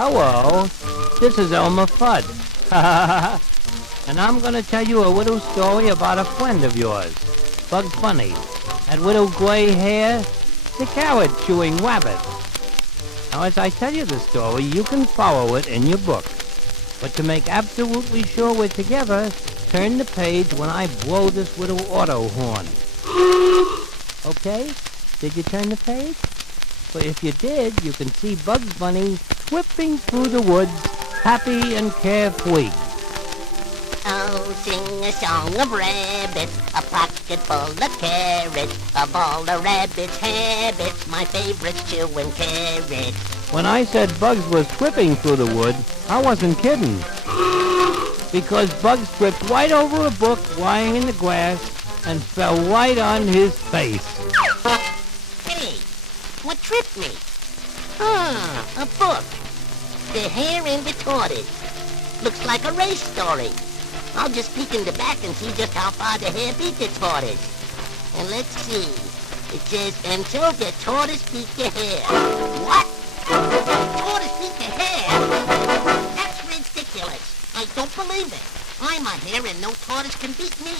Hello, this is Elmer Fudd. And I'm going to tell you a little story about a friend of yours, Bugs Bunny. That little gray hair, the carrot-chewing rabbit. Now, as I tell you the story, you can follow it in your book. But to make absolutely sure we're together, turn the page when I blow this little auto horn. Okay? Did you turn the page? Well, if you did, you can see Bugs Bunny whipping through the woods, happy and carefree. Oh, sing a song of rabbits, a pocket full of carrots, of all the rabbit's habits, my favorite's chewing carrots. When I said Bugs was whipping through the wood, I wasn't kidding. Because Bugs tripped right over a book lying in the grass and fell right on his face. Hey, what tripped me? A book. The Hare and the Tortoise. Looks like a race story. I'll just peek in the back and see just how far the hare beat the tortoise. And let's see. It says, until the tortoise beat the hare. What? Tortoise beat the hare? That's ridiculous. I don't believe it. I'm a hare and no tortoise can beat me.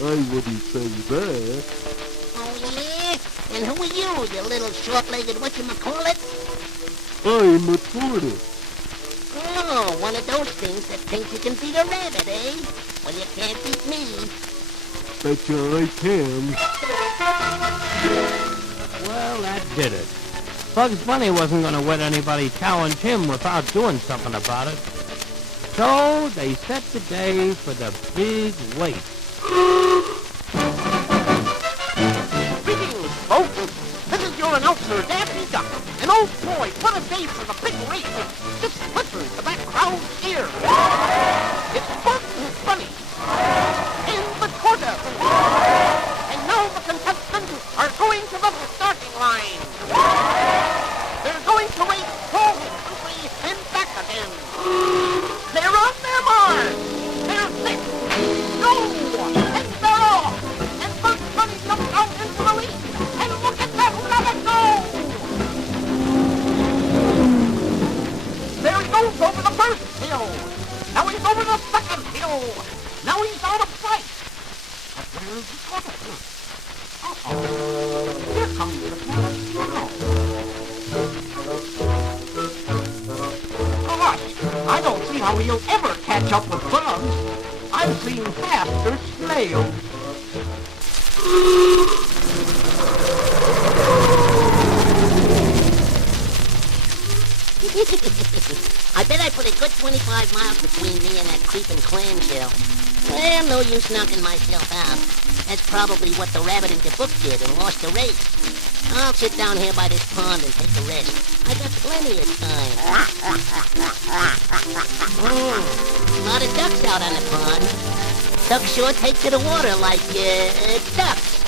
I wouldn't say that. Oh, yeah? And who are you little short-legged whatchamacallit? I'm a tortoise. Oh, one of those things that thinks you can beat a rabbit, eh? Well, you can't beat me. Betcha I can. Well, that did it. Bugs Bunny wasn't going to let anybody challenge him without doing something about it. So they set the day for the big race. Greetings, folks. This is your announcer, Daffy Duck. And oh boy, what a day for the big race. Just listen to that crowd cheer. It's Bugs Bunny and the Tortoise. And now the contestants are going to the starting line. They're going to race cross country and back again. They're on their march. They're set. Go! And they're off. And Bugs Bunny jumps out into the lead. And look at that rabbit go! There he goes over the first hill. Now he's over the second hill. Now he's out of sight. But where's the tortoise? Uh-oh. Here comes the tortoise now. Gosh, I don't see how he'll ever catch up with Bugs. I've seen faster snails. I bet I put a good 25 miles between me and that creeping clamshell. Well, no use knocking myself out. That's probably what the rabbit in the book did and lost the race. I'll sit down here by this pond and take a rest. I got plenty of time. A lot of ducks out on the pond. Ducks sure take to the water like, ducks.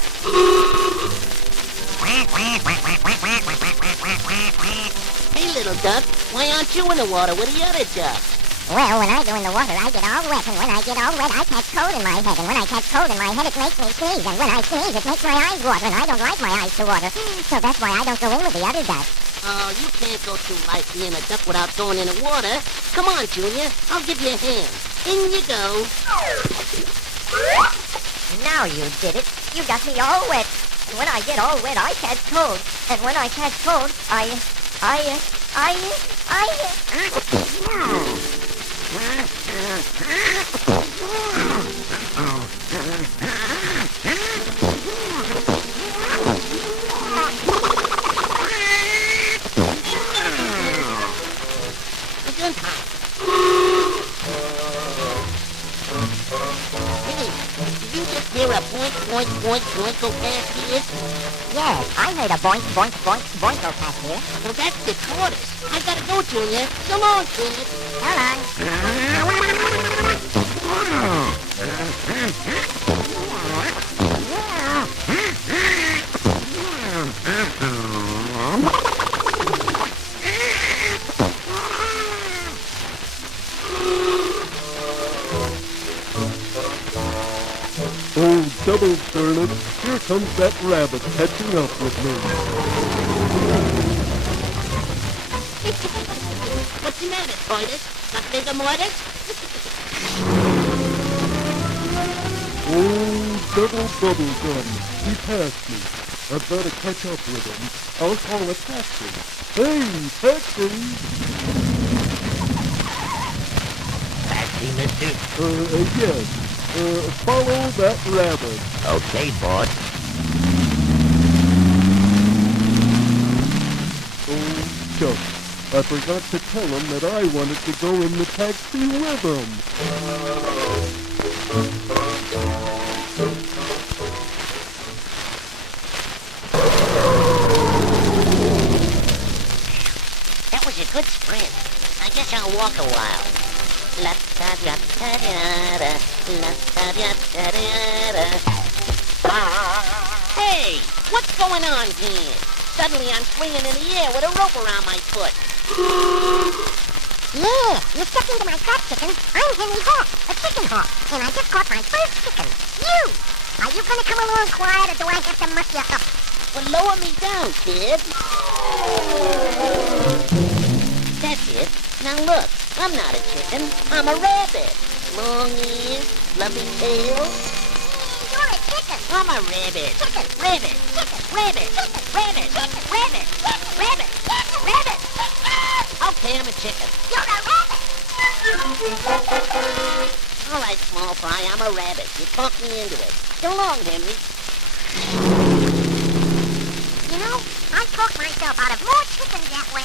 Hey, little duck, why aren't you in the water with the other ducks? Well, when I go in the water, I get all wet, and when I get all wet, I catch cold in my head, and when I catch cold in my head, it makes me sneeze, and when I sneeze, it makes my eyes water, and I don't like my eyes to water, so that's why I don't go in with the other ducks. Oh, you can't go through life being a duck without going in the water. Come on, Junior, I'll give you a hand. In you go. Now you did it. You got me all wet, and when I get all wet, I catch cold, and when I catch cold, I... Good time. Hey, did you just hear a boink, boink, boink, boink go past here? Yes, I heard a boink, boink, boink, boink go past here. Well, that's the tortoise. I gotta go, Junior. So long, kid. Oh, double, Turnip. Here comes that rabbit catching up with me. What's the matter, Tortoise? Got bigger mortars? Oh, double gun. He passed me. I've got to catch up with him. I'll call a taxi. Hey, taxi! Taxi, mister? Yes. Follow that rabbit. Okay, boss. Oh, shucks. I forgot to tell him that I wanted to go in the taxi with him. That was a good sprint. I guess I'll walk a while. La-ta-da-ta-da-da, la-ta-da-ta-da-da. Hey, what's going on here? Suddenly I'm swinging in the air with a rope around my foot. Yeah, you stepped into my trap, chicken. I'm Henry Hawk, a chicken hawk, and I just caught my first chicken. You! Are you gonna come along quiet, or do I have to muck you up? Well, lower me down, kid. That's it. Now look, I'm not a chicken. I'm a rabbit. Long ears, fluffy tail. You're a chicken. I'm a rabbit. Chicken. Rabbit. Chicken. Rabbit. Chicken. Rabbit. Chicken. Rabbit. Chicken. Rabbit. Chicken. Rabbit. Chicken. Okay, I'm a chicken. You're a rabbit. All right, small fry, I'm a rabbit. You talked me into it. So long, Henry. You know, I talked myself out of more chickens that way.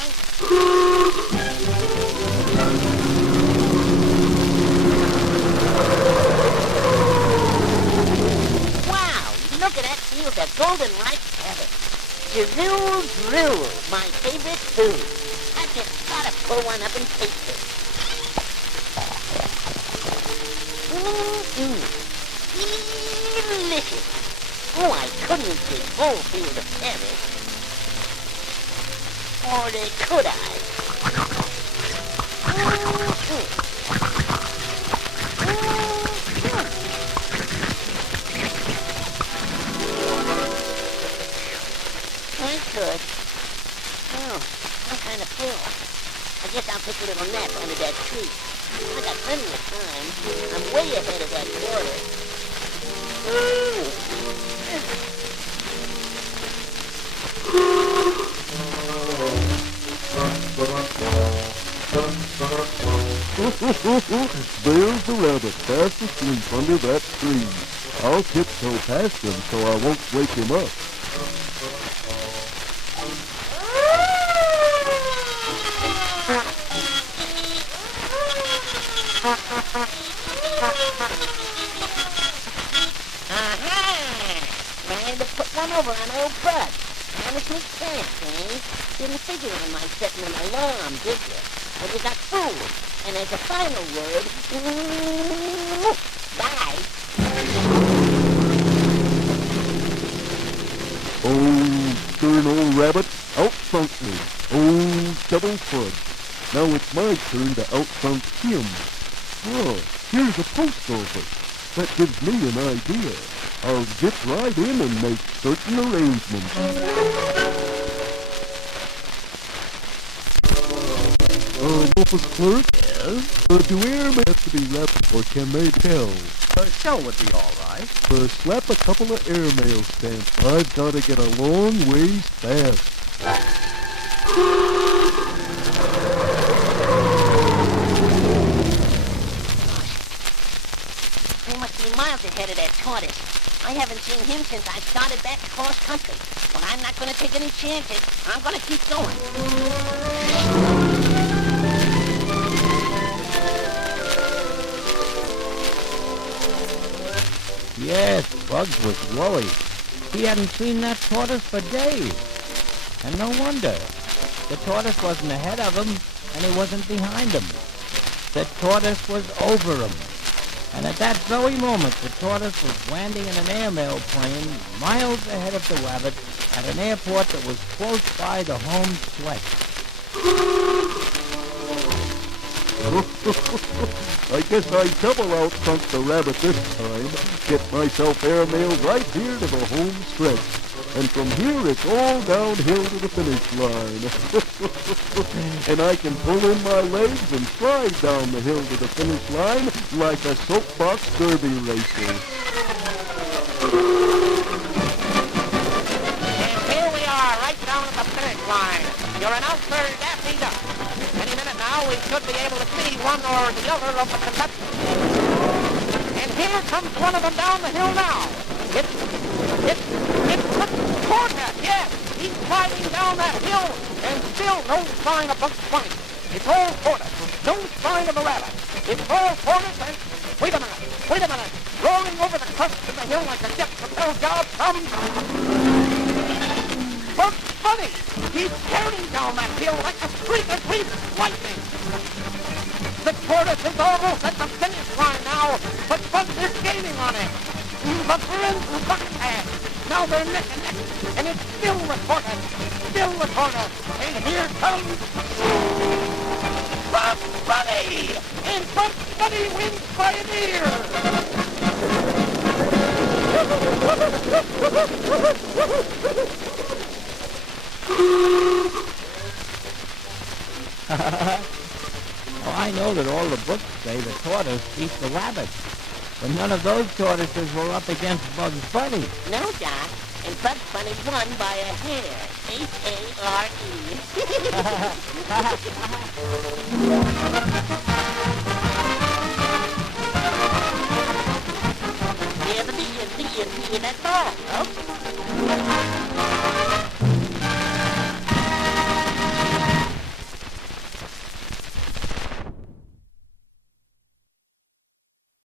Wow, look at that field of golden ripe carrots. Drizzle, drill, my favorite food. I just gotta pull one up and taste it. Delicious. Oh, I couldn't eat this whole field of carrots. Or could I? I could. Oh, I'm kind of full. I guess I'll take a little nap under that tree. I got plenty of time. I'm way ahead of that There's the rabbit fast asleep under that tree. I'll tiptoe past him so I won't wake him up. Man, to put one over on old Bud. Kind of sneak past, eh? Didn't figure on my setting an alarm, did you? Well, you got fooled. And as a final word, bye. Oh, stern old rabbit, outthunk me. Oh, double fudge. Now it's my turn to outthunk him. Oh, here's a post office. That gives me an idea. I'll zip right in and make certain arrangements. Office clerk? Yes? Do airmen have to be wrapped or can they tell? Shell would be all right. Slap a couple of airmail stamps. I've got to get a long ways fast. They must be miles ahead of that tortoise. I haven't seen him since I started back across country. But I'm not going to take any chances. I'm going to keep going. Yes, Bugs was worried. He hadn't seen that tortoise for days. And no wonder. The tortoise wasn't ahead of him, and he wasn't behind him. The tortoise was over him. And at that very moment, the tortoise was landing in an airmail plane miles ahead of the rabbit at an airport that was close by the home stretch. I guess I double out-sunk the rabbit this time. Get myself airmail right here to the home stretch. And from here it's all downhill to the finish line. And I can pull in my legs and slide down the hill to the finish line like a soapbox derby racer. And here we are, right down at the finish line. Your announcer, Daffy Duck. Any minute now, we should be able to see one or the other of the contestants. And here comes one of them down the hill now. It's Tortoise, yes. He's sliding down that hill, and still no sign of Bugs Bunny. It's all Tortoise. No sign of a rabbit. It's all Tortoise, and wait a minute. Rolling over the crest of the hill like a jet propelled job comes Bugs Bunny. He's tearing down that hill like a streak of green lightning. The Tortoise is almost at the finish line now, but Bugs is gaining on him. But we're in the bucket bag. Now they're neck and neck, and it's still the Tortoise. And here comes Bugs Bunny! And Bugs Bunny wins by an ear! Oh, I know that all the books say the tortoise beats the rabbit. But none of those tortoises were up against Bugs Bunny. No, Doc. And Bugs Bunny won by a hair. H-A-R-E. Yeah, that's all, folks.